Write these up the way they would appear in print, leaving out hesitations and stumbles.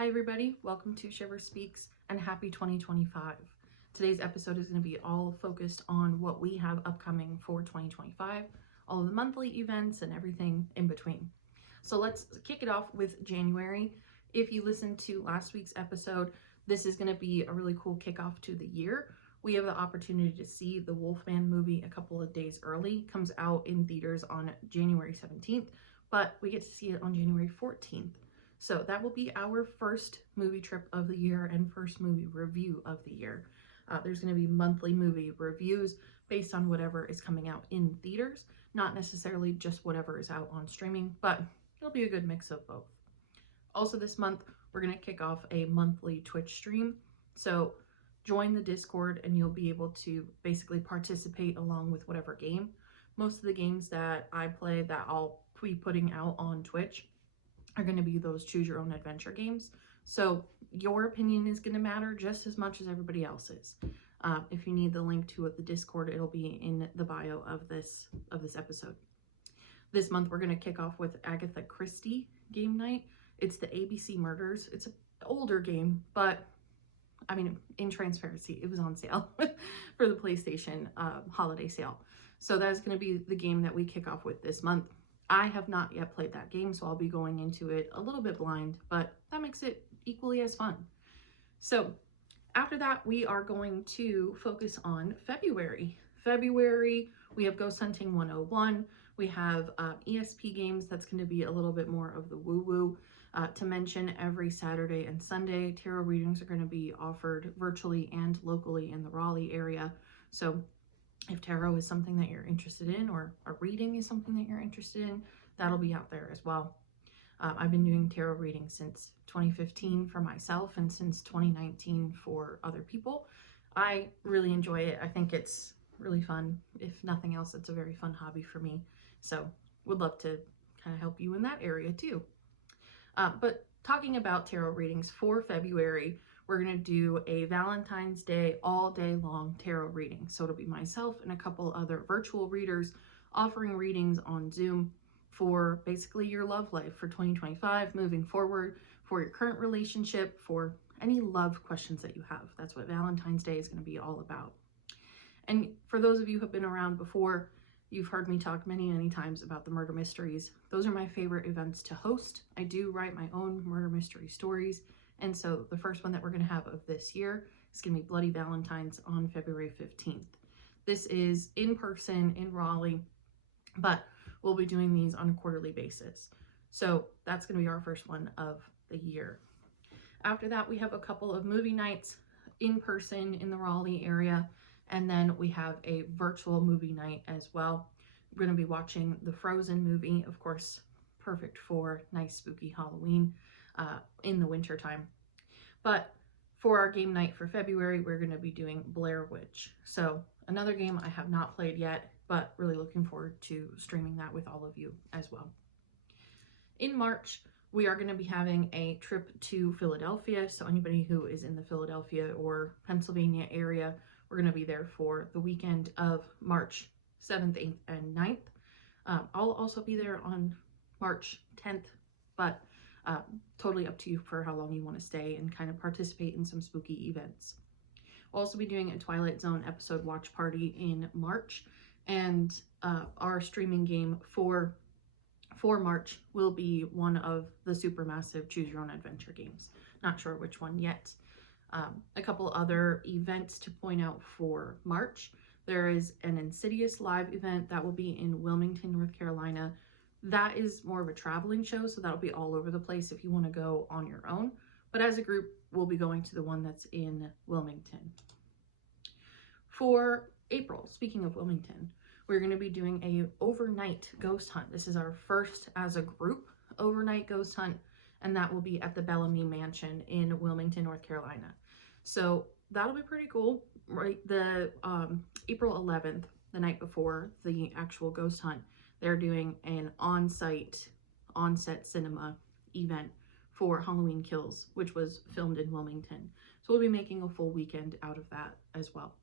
Hi everybody, welcome to Shivers Speaks and happy 2025. Today's episode is going to be all focused on what we have upcoming for 2025, all of the monthly events and everything in between. So let's kick it off with January. If you listened to last week's episode, this is going to be a really cool kickoff to the year. We have the opportunity to see the Wolfman movie a couple of days early. It comes out in theaters on January 17th, but we get to see it on January 14th. So that will be our first movie trip of the year and first movie review of the year. There's going to be monthly movie reviews based on whatever is coming out in theaters, not necessarily just whatever is out on streaming, but it'll be a good mix of both. Also this month, we're going to kick off a monthly Twitch stream. So join the Discord and you'll be able to basically participate along with whatever game. Most of the games that I play that I'll be putting out on Twitch are going to be those choose your own adventure games. So your opinion is going to matter just as much as everybody else's. If you need the link to it, the Discord, it'll be in the bio of this episode. This month, we're going to kick off with Agatha Christie game night. It's the ABC Murders. It's an older game, but I mean, in transparency, it was on sale for the PlayStation holiday sale. So that's going to be the game that we kick off with this month. I have not yet played that game, so I'll be going into it a little bit blind, but that makes it equally as fun. So after that, we are going to focus on February. February, we have Ghost Hunting 101. We have ESP games. That's going to be a little bit more of the woo-woo. To mention, every Saturday and Sunday, tarot readings are going to be offered virtually and locally in the Raleigh area. So if tarot is something that you're interested in, or a reading is something that you're interested in, that'll be out there as well. I've been doing tarot readings since 2015 for myself and since 2019 for other people. I really enjoy it. I think it's really fun. If nothing else, it's a very fun hobby for me. So would love to kind of help you in that area too. But talking about tarot readings for February, we're going to do a Valentine's Day all day long tarot reading. So it'll be myself and a couple other virtual readers offering readings on Zoom for basically your love life for 2025, moving forward, for your current relationship, for any love questions that you have. That's what Valentine's Day is going to be all about. And for those of you who have been around before, you've heard me talk many times about the murder mysteries. Those are my favorite events to host. I do write my own murder mystery stories. And so the first one that we're going to have of this year is going to be Bloody Valentine's on February 15th. This is in person in Raleigh, but we'll be doing these on a quarterly basis. So that's going to be our first one of the year. After that, we have a couple of movie nights in person in the Raleigh area. And then we have a virtual movie night as well. We're going to be watching the Frozen movie, of course, perfect for nice spooky Halloween in the winter time. But for our game night for February, we're going to be doing Blair Witch. So another game I have not played yet, but really looking forward to streaming that with all of you as well. In March, we are going to be having a trip to Philadelphia. So anybody who is in the Philadelphia or Pennsylvania area, we're going to be there for the weekend of March 7th, 8th, and 9th. I'll also be there on March 10th, but totally up to you for how long you want to stay and kind of participate in some spooky events. We'll also be doing a Twilight Zone episode watch party in March, and our streaming game for March will be one of the supermassive Choose Your Own Adventure games. Not sure which one yet. A couple other events to point out for March. There is an Insidious live event that will be in Wilmington, North Carolina. That is more of a traveling show, so that'll be all over the place if you want to go on your own. But as a group, we'll be going to the one that's in Wilmington. For April, speaking of Wilmington, we're going to be doing a overnight ghost hunt. This is our first as a group overnight ghost hunt, and that will be at the Bellamy Mansion in Wilmington, North Carolina. So that'll be pretty cool, right? The April 11th, the night before the actual ghost hunt, they're doing an on-set cinema event for Halloween Kills, which was filmed in Wilmington. So we'll be making a full weekend out of that as well.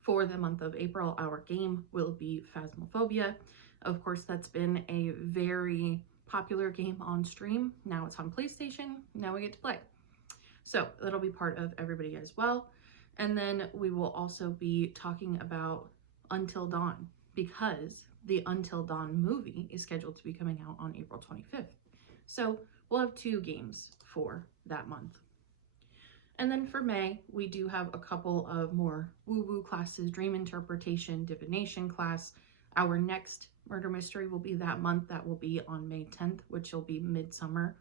For the month of April, our game will be Phasmophobia. Of course, that's been a very popular game on stream. Now it's on PlayStation. Now we get to play. So that'll be part of everybody as well. And then we will also be talking about Until Dawn, because the Until Dawn movie is scheduled to be coming out on April 25th. So we'll have 2 games for that month. And then for May, we do have a couple of more woo-woo classes, dream interpretation, divination class. Our next murder mystery will be that month. That will be on May 10th, which will be midsummer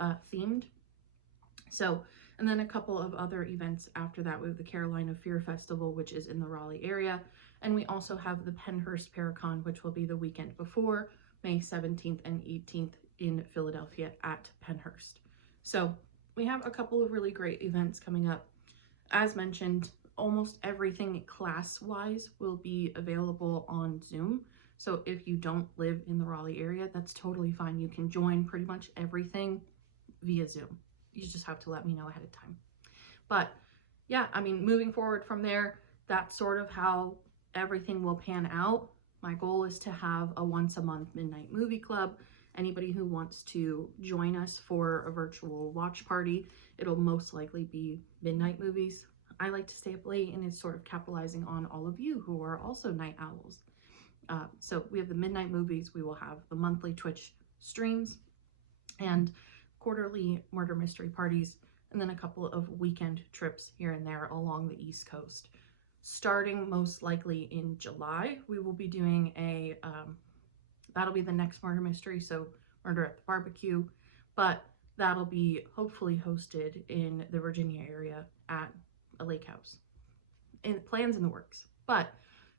themed. So, and then a couple of other events after that. We have the Carolina Fear Festival, which is in the Raleigh area. And we also have the Pennhurst Paracon, which will be the weekend before, May 17th and 18th in Philadelphia at Pennhurst. So we have a couple of really great events coming up. As mentioned, almost everything class-wise will be available on Zoom. So if you don't live in the Raleigh area, that's totally fine. You can join pretty much everything via Zoom. You just have to let me know ahead of time. But yeah, I mean, moving forward from there, that's sort of how everything will pan out. My goal is to have a once a month midnight movie club. Anybody who wants to join us for a virtual watch party, it'll most likely be midnight movies. I like to stay up late, and it's sort of capitalizing on all of you who are also night owls. So we have the midnight movies, we will have the monthly Twitch streams, and quarterly murder mystery parties, and then a couple of weekend trips here and there along the East Coast. Starting most likely in July, we will be doing a that'll be the next murder mystery, so Murder at the Barbecue, but that'll be hopefully hosted in the Virginia area at a lake house. And plans in the works. But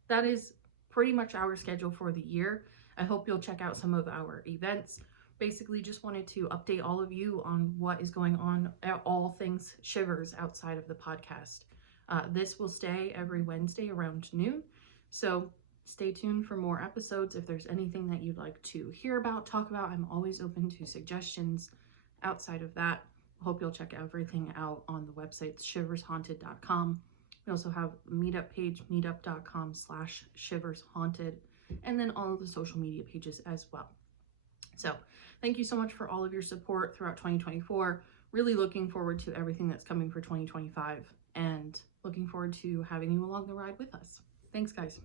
that is pretty much our schedule for the year. I hope you'll check out some of our events. Basically just wanted to update all of you on what is going on at all things Shivers outside of the podcast. This will stay every Wednesday around noon, so stay tuned for more episodes. If there's anything that you'd like to hear about, talk about, I'm always open to suggestions. Outside of that, I hope you'll check everything out on the website, shivershaunted.com. We also have a meetup page, meetup.com/shivershaunted, and then all of the social media pages as well. So thank you so much for all of your support throughout 2024. Really looking forward to everything that's coming for 2025, and looking forward to having you along the ride with us. Thanks, guys.